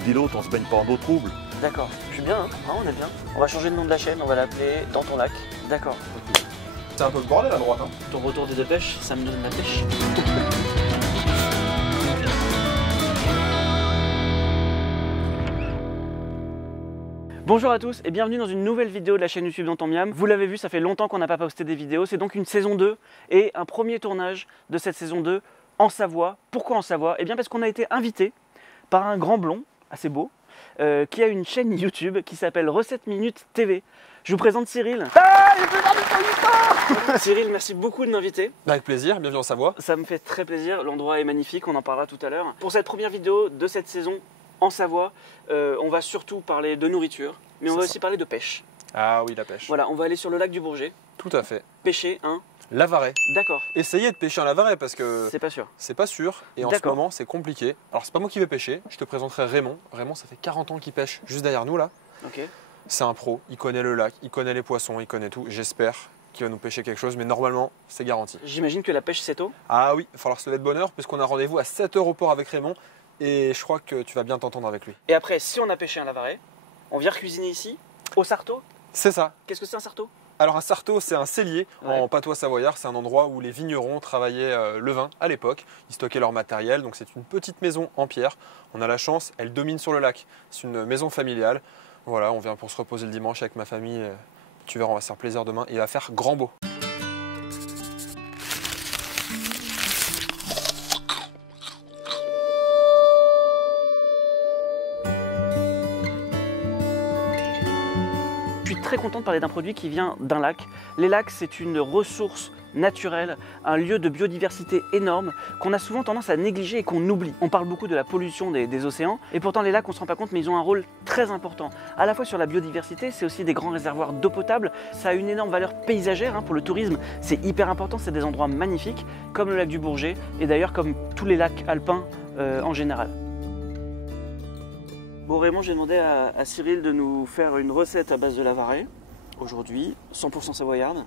dit l'autre, on se baigne pas en eau trouble. D'accord, je suis bien, hein. Ah, on est bien. On va changer le nom de la chaîne, on va l'appeler Dans ton lac. D'accord. C'est un peu le bordel à droite. Hein. Ton retour des deux pêches, ça me donne la pêche. Bonjour à tous et bienvenue dans une nouvelle vidéo de la chaîne YouTube Dans ton Miam. Vous l'avez vu, ça fait longtemps qu'on n'a pas posté des vidéos. C'est donc une saison 2 et un premier tournage de cette saison 2 en Savoie. Pourquoi en Savoie? Eh bien parce qu'on a été invité par un grand blond, assez beau, qui a une chaîne YouTube qui s'appelle Recettes Minutes TV. Je vous présente Cyril. Cyril, merci beaucoup de m'inviter. Avec plaisir, bienvenue en Savoie. Ça me fait très plaisir, l'endroit est magnifique, on en parlera tout à l'heure. Pour cette première vidéo de cette saison en Savoie, on va surtout parler de nourriture, mais on va aussi parler de pêche. Ah oui, la pêche. Voilà, on va aller sur le lac du Bourget. Tout à fait. Pêcher un Lavaret. D'accord. Essayez de pêcher un lavaret parce que C'est pas sûr. c'est pas sûr et en ce moment c'est compliqué. Alors c'est pas moi qui vais pêcher, je te présenterai Raymond. Raymond, ça fait 40 ans qu'il pêche juste derrière nous là. Ok. C'est un pro, il connaît le lac, il connaît les poissons, il connaît tout. J'espère qu'il va nous pêcher quelque chose, mais normalement c'est garanti. J'imagine que la pêche c'est tôt. Ah oui, il va falloir se lever de bonne heure puisqu'on a rendez-vous à 7h au port avec Raymond et je crois que tu vas bien t'entendre avec lui. Et après, si on a pêché un lavaret, on vient cuisiner ici, au sarto. C'est ça. Qu'est-ce que c'est un sarto? Alors un sarto, c'est un cellier Ouais. en patois savoyard. C'est un endroit où les vignerons travaillaient le vin à l'époque. Ils stockaient leur matériel. Donc c'est une petite maison en pierre. On a la chance, elle domine sur le lac. C'est une maison familiale. Voilà, on vient pour se reposer le dimanche avec ma famille. Tu verras, on va se faire plaisir demain. Il va faire grand beau. Je suis très content de parler d'un produit qui vient d'un lac. Les lacs, c'est une ressource naturelle, un lieu de biodiversité énorme qu'on a souvent tendance à négliger et qu'on oublie. On parle beaucoup de la pollution des océans et pourtant les lacs, on ne se rend pas compte, mais ils ont un rôle très important. À la fois sur la biodiversité, c'est aussi des grands réservoirs d'eau potable. Ça a une énorme valeur paysagère hein, pour le tourisme. C'est hyper important, c'est des endroits magnifiques comme le lac du Bourget et d'ailleurs comme tous les lacs alpins en général. Bon Raymond, j'ai demandé à Cyril de nous faire une recette à base de lavaret, aujourd'hui, 100% savoyarde.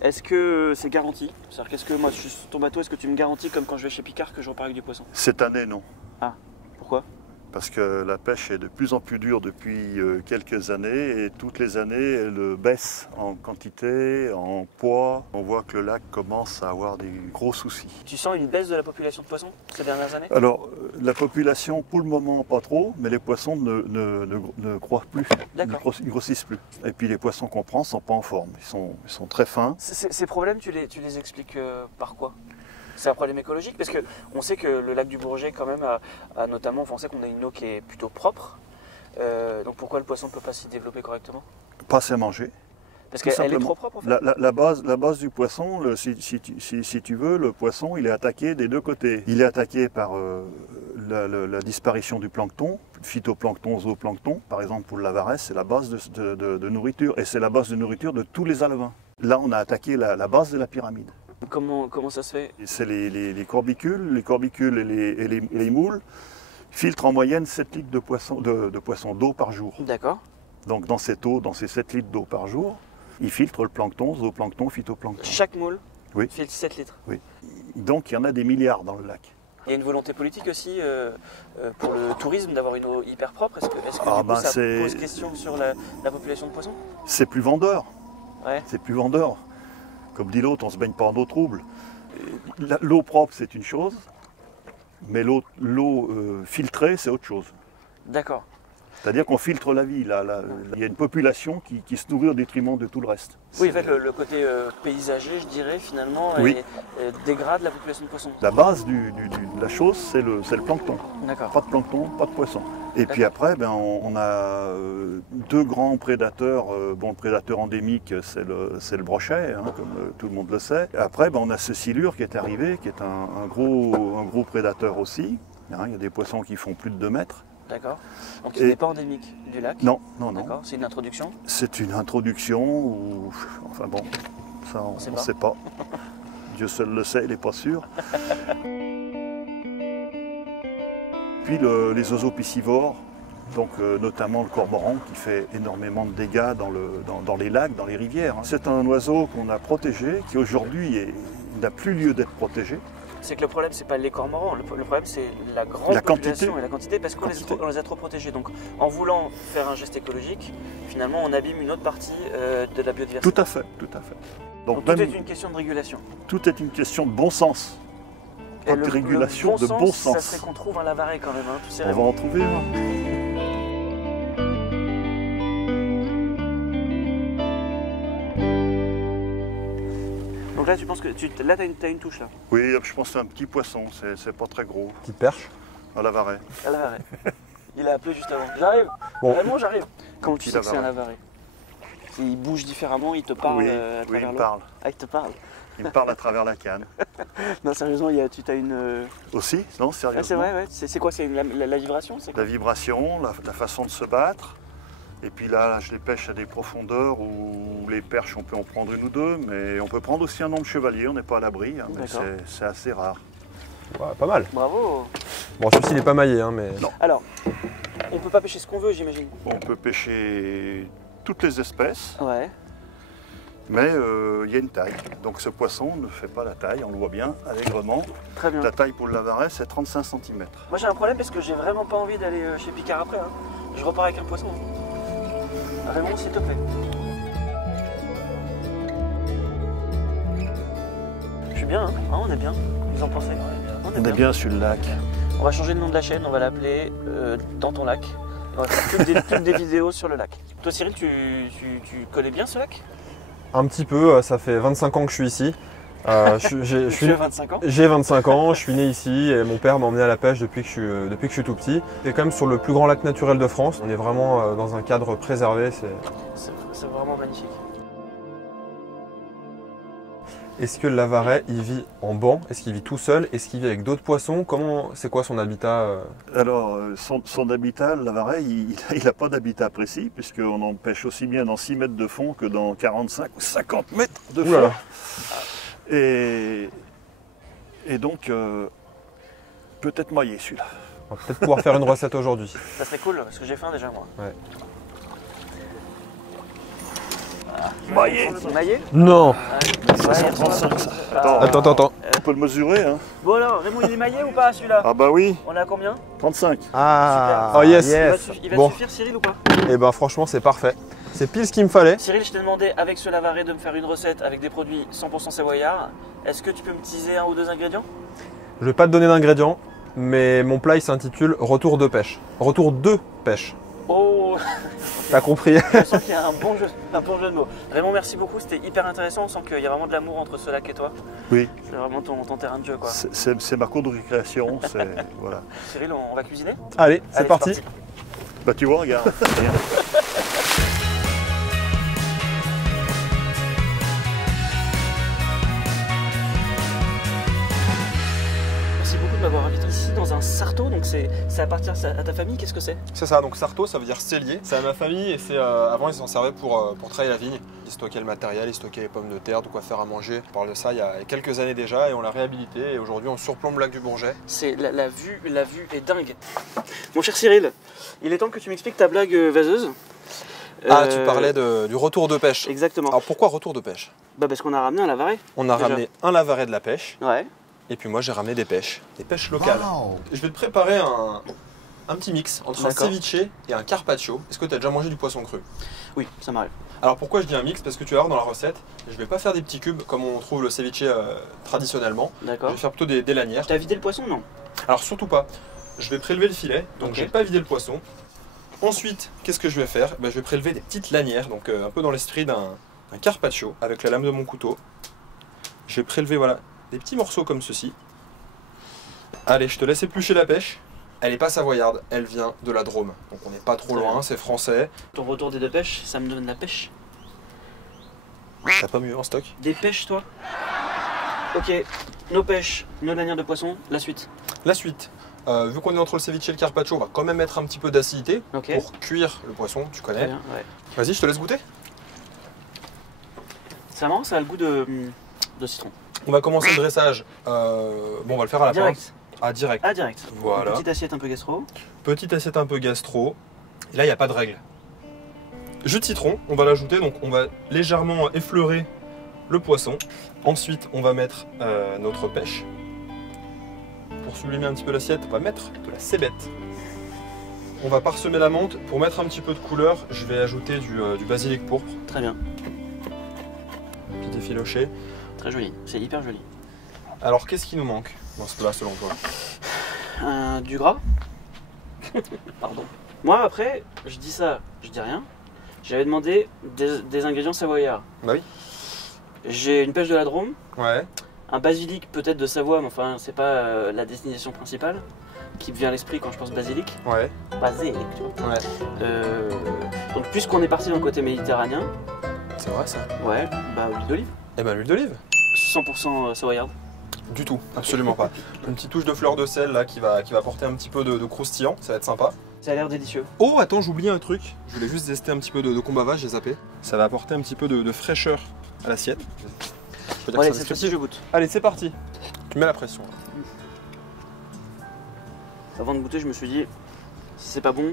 Est-ce que c'est garanti? C'est-à-dire qu'est-ce que moi je suis sur ton bateau, est-ce que tu me garantis comme quand je vais chez Picard que je repars avec du poisson? Cette année, non. Ah, pourquoi? Parce que la pêche est de plus en plus dure depuis quelques années et toutes les années, elle baisse en quantité, en poids. On voit que le lac commence à avoir des gros soucis. Tu sens une baisse de la population de poissons ces dernières années? Alors, la population, pour le moment, pas trop, mais les poissons ne croissent plus. D'accord. Ils grossissent plus. Et puis les poissons qu'on prend ne sont pas en forme. Ils sont très fins. Ces problèmes, tu les expliques par quoi? C'est un problème écologique parce qu'on sait que le lac du Bourget quand même a notamment, on sait qu'on a une eau qui est plutôt propre. Donc pourquoi le poisson ne peut pas s'y développer correctement? Pas assez manger. Parce Tout qu'elle est trop simplement. propre en fait. La base du poisson, si tu veux, le poisson, il est attaqué des deux côtés. Il est attaqué par la disparition du plancton, phytoplancton, zooplancton. Par exemple, pour le lavaret, c'est la base de nourriture. Et c'est la base de nourriture de tous les alevins. Là, on a attaqué la base de la pyramide. Comment ça se fait? C'est les corbicules. Les corbicules et les moules filtrent en moyenne 7 litres de poisson d'eau par jour. D'accord. Donc dans cette eau, dans ces 7 litres d'eau par jour, ils filtrent le plancton, zooplancton, phytoplancton. Chaque moule Oui. filtre 7 litres. Oui. Donc il y en a des milliards dans le lac. Il y a une volonté politique aussi pour le tourisme d'avoir une eau hyper propre. Est-ce que Ah du coup, ben, ça c'est- pose question sur la population de poissons? C'est plus vendeur. Ouais. C'est plus vendeur. Comme dit l'autre, on ne se baigne pas en eau trouble. L'eau propre, c'est une chose, mais l'eau filtrée, c'est autre chose. D'accord. C'est-à-dire qu'on filtre la vie. Il y a une population qui se nourrit au détriment de tout le reste. Oui, en fait, le côté paysager, je dirais, finalement, Oui. dégrade la population de poissons. La base de la chose, c'est le plancton. D'accord. Pas de plancton, pas de poisson. Et puis après, on a deux grands prédateurs. Bon, le prédateur endémique, c'est le brochet, hein, comme tout le monde le sait. Et après, on a ce silure qui est arrivé, qui est un gros prédateur aussi. Hein, il y a des poissons qui font plus de 2 mètres. D'accord. Donc il n'est pas endémique du lac? Non. D'accord. C'est une introduction? C'est une introduction ou... Enfin bon, ça on ne sait pas. Dieu seul le sait, il n'est pas sûr. Puis les oiseaux piscivores, donc notamment le cormoran qui fait énormément de dégâts dans les lacs, dans les rivières. C'est un oiseau qu'on a protégé, qui aujourd'hui n'a plus lieu d'être protégé. c'est que le problème, c'est pas les cormorans, le problème, c'est la grande population et la quantité, parce qu'on les a trop protégés. Donc, en voulant faire un geste écologique, finalement, on abîme une autre partie de la biodiversité. Tout à fait, tout à fait. Donc tout est une question de régulation. Tout est une question de bon sens. Et de régulation de bon sens. Ça serait qu'on trouve un Lavaret quand même, hein, tu sais. On va en trouver un. Donc là, tu penses que là, t'as une touche là. Oui, je pense que c'est un petit poisson, c'est pas très gros. Petite perche. Un Lavaret. Un Lavaret. Il a appelé juste avant. J'arrive. Bon. Vraiment, j'arrive. Comment tu sais que c'est un Lavaret? Il bouge différemment, il te parle à travers il me l'eau. parle. Ah, il te parle. Il me parle à travers la canne. Non, sérieusement, tu as une... Aussi? Non, sérieusement. Ah, c'est vrai, ouais. C'est quoi? C'est la vibration? La vibration, la façon de se battre. Et puis là, je les pêche à des profondeurs où les perches, on peut en prendre une ou deux, mais on peut prendre aussi un nombre chevalier, on n'est pas à l'abri, hein, mais c'est assez rare. Ouais, pas mal. Bravo. Bon, celui-ci n'est pas maillé, hein, mais... Non. Alors, on peut pas pêcher ce qu'on veut, j'imagine. On peut pêcher toutes les espèces, Ouais. mais il y a une taille. Donc ce poisson ne fait pas la taille, on le voit bien allègrement. Très bien. La taille pour le Lavaret, c'est 35 cm. Moi, j'ai un problème parce que j'ai vraiment pas envie d'aller chez Picard après. Hein. Je repars avec un poisson. Raymond, s'il te plaît. Je suis bien, hein. Ah, on est bien. Vous en pensez? On est bien sur le lac. On va changer le nom de la chaîne, on va l'appeler Dans ton lac. On va faire toutes des vidéos sur le lac. Toi, Cyril, tu connais bien ce lac? Un petit peu, ça fait 25 ans que je suis ici. Tu as 25 ans? J'ai 25 ans, je suis né ici et mon père m'a emmené à la pêche depuis que je suis tout petit. C'est quand même sur le plus grand lac naturel de France. On est vraiment dans un cadre préservé. C'est vraiment magnifique. Est-ce que le Lavaret, il vit en banc? Est-ce qu'il vit tout seul? Est-ce qu'il vit avec d'autres poissons? C'est quoi son habitat? Alors, son habitat, le Lavaret, il n'a pas d'habitat précis, puisqu'on en pêche aussi bien dans 6 mètres de fond que dans 45 ou 50 mètres de fond. Oulala. Et donc, peut-être maillé celui-là. On va peut-être pouvoir faire une recette aujourd'hui. Ça serait cool, parce que j'ai faim déjà, moi. Ouais. Maillé. Maillé? Non. Ça sent 35, ça. Attends. On peut le mesurer, hein. Bon alors, Raymond, il est maillé ou pas celui-là? Ah bah oui, On est à combien? 35. Ah, Super. oh yes. Il va Bon. suffire, Cyril, ou pas? Et ben franchement, c'est parfait. C'est pile ce qu'il me fallait. Cyril, je t'ai demandé avec ce Lavaret de me faire une recette avec des produits 100% savoyards. Est-ce que tu peux me teaser un ou deux ingrédients? Je vais pas te donner d'ingrédients, mais mon plat il s'intitule Retour de pêche. Retour de pêche. Oh, T'as compris? je sens qu'il y a un bon jeu de mots. Raymond, merci beaucoup, c'était hyper intéressant. On sent qu'il y a vraiment de l'amour entre ce lac et toi. Oui, C'est vraiment ton terrain de jeu, quoi. c'est ma cour de récréation, voilà. Cyril, on va cuisiner? Allez, c'est Allez, parti. Bah tu vois, regarde. Merci beaucoup de m'avoir invité ici dans un sarto. Donc c'est appartient à ta famille. Qu'est-ce que c'est? C'est ça, donc sarto ça veut dire cellier. C'est à ma famille et avant ils s'en servaient pour travailler la vigne. Ils stockaient le matériel, ils stockaient les pommes de terre, de quoi faire à manger. On parle de ça il y a quelques années déjà et on l'a réhabilité et aujourd'hui on surplombe le lac du Bourget. C'est la vue est dingue. Mon cher Cyril, il est temps que tu m'expliques ta blague vaseuse. Ah, tu parlais du retour de pêche. Exactement. Alors pourquoi retour de pêche? Bah parce qu'on a ramené un Lavaret. On a Déjà. ramené un Lavaret de la pêche Ouais. et puis moi j'ai ramené des pêches locales. Je vais te préparer un petit mix entre un D'accord. ceviche et un carpaccio. Est-ce que tu as déjà mangé du poisson cru? Oui, ça m'arrive. Alors pourquoi je dis un mix? Parce que tu vas voir dans la recette, je vais pas faire des petits cubes comme on trouve le ceviche traditionnellement. Je D'accord. vais faire plutôt des lanières. T'as vidé le poisson, non? Alors surtout pas. Je vais prélever le filet, donc Ok. je vais pas vider le poisson. Ensuite, qu'est-ce que je vais faire? Je vais prélever des petites lanières, donc un peu dans l'esprit d'un carpaccio avec la lame de mon couteau. Je vais prélever voilà, des petits morceaux comme ceci. Allez, je te laisse éplucher la pêche. Elle n'est pas savoyarde, elle vient de la Drôme. Donc on n'est pas trop Très loin, bien. c'est français. Ton retour des deux pêches, ça me donne la pêche. T'as pas mieux en stock? Des pêches, toi? Ok, nos pêches, nos lanières de poisson, la suite. La suite, vu qu'on est entre le ceviche et le carpaccio, on va quand même mettre un petit peu d'acidité Ok. pour cuire le poisson, tu Très connais. bien, ouais. Vas-y, je te laisse goûter. C'est marrant, ça a le goût de citron. On va commencer le dressage. Bon, on va le faire à la fin. Direct. Ah, direct. Ah, direct. Voilà. Une petite assiette un peu gastro. Petite assiette un peu gastro. Et là, il n'y a pas de règle. Jus de citron, on va l'ajouter. Donc, on va légèrement effleurer le poisson. Ensuite, on va mettre notre pêche. pour sublimer un petit peu l'assiette, on va mettre de la cébette. On va parsemer la menthe. Pour mettre un petit peu de couleur, je vais ajouter du basilic pourpre. Très bien. Petit effiloché. Très joli, c'est hyper joli. Alors, qu'est-ce qui nous manque dans ce plat selon toi? Du gras. Pardon. Moi, après, je dis ça, je dis rien. J'avais demandé des ingrédients savoyards. Bah oui. J'ai une pêche de la Drôme, Ouais. un basilic peut-être de Savoie, mais enfin, c'est pas la destination principale qui me vient à l'esprit quand je pense basilic. Ouais. Basilic, tu vois. Ouais. Donc, puisqu'on est parti dans le côté méditerranéen, C'est vrai ça. ouais, bah, huile d'olive. Eh ben, l'huile d'olive. 100% savoyarde. Du tout, absolument pas. Une petite touche de fleur de sel là qui va apporter un petit peu de croustillant, ça va être sympa. Ça a l'air délicieux. Oh, attends, j'oublie un truc. Je voulais juste tester un petit peu de combava, j'ai zappé. Ça va apporter un petit peu de fraîcheur à l'assiette. Je peux dire Allez, que c'est cette fois-ci, je goûte. Allez, c'est parti. Tu mets la pression. Là. Avant de goûter, je me suis dit, si c'est pas bon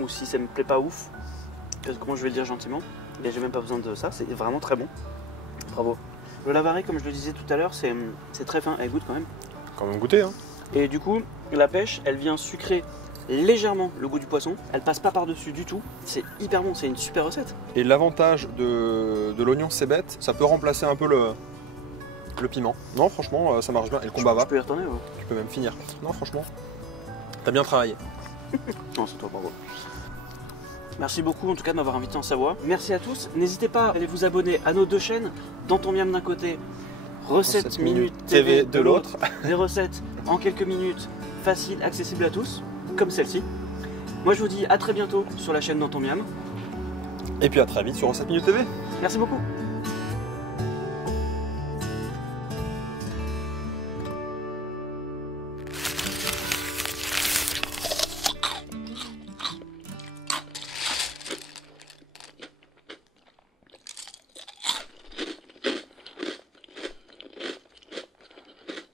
ou si ça me plaît pas ouf, comment je vais le dire gentiment, mais j'ai même pas besoin de ça, c'est vraiment très bon. Bravo. Le lavaré, comme je le disais tout à l'heure, c'est très fin, elle goûte quand même. Quand même goûter, hein. Et du coup, la pêche, elle vient sucrer légèrement le goût du poisson, elle passe pas par-dessus du tout, c'est hyper bon, c'est une super recette. Et l'avantage de l'oignon cébette, ça peut remplacer un peu le piment. Non, franchement, ça marche bien. Et le combava, Je peux y retourner ou... tu peux même finir. Non, franchement, t'as bien travaillé. Non, c'est toi, bravo. Merci beaucoup en tout cas de m'avoir invité en Savoie. Merci à tous. N'hésitez pas à aller vous abonner à nos deux chaînes. Dans ton miam d'un côté, Recettes Minutes TV de l'autre. Des recettes en quelques minutes, faciles, accessibles à tous, comme celle-ci. Moi je vous dis à très bientôt sur la chaîne Dans ton miam. Et puis à très vite sur Recettes Minutes TV. Merci beaucoup.